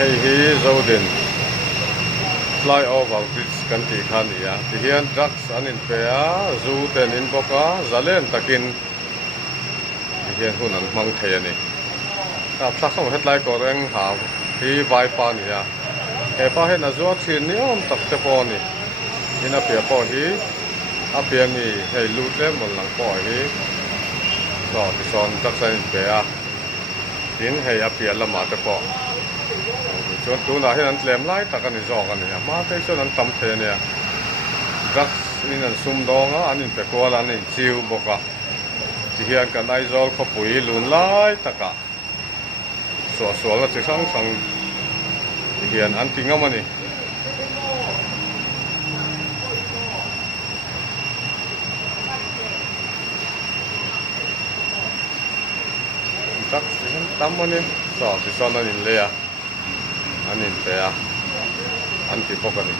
hei hi zodin flyover bridge kan ti khan ia ti hian trucks anin pe a zu ten in boka zalen takin ti hian hun an hmang thei ani ta thak sam hetlai ko reng ha hi vai pa ni a he pa he na zo thin ni om tak te po ni ina pe po hi a pe ni hei lu tle mon lang po hi so ti son truck sai pe a tin hei a pe lama te po chọn tu na hiện lem lai ta kan zo kan ya ma te chọn an tam the ne drugs in an sum dong a anin pe ko lan in chiu boka ti hian kan ai zol kho pui lun lai taka so so la chi sang sang ti hian an ti ngam ani drugs hian tam ani so ti son an in le ya anin pe a an ti pokani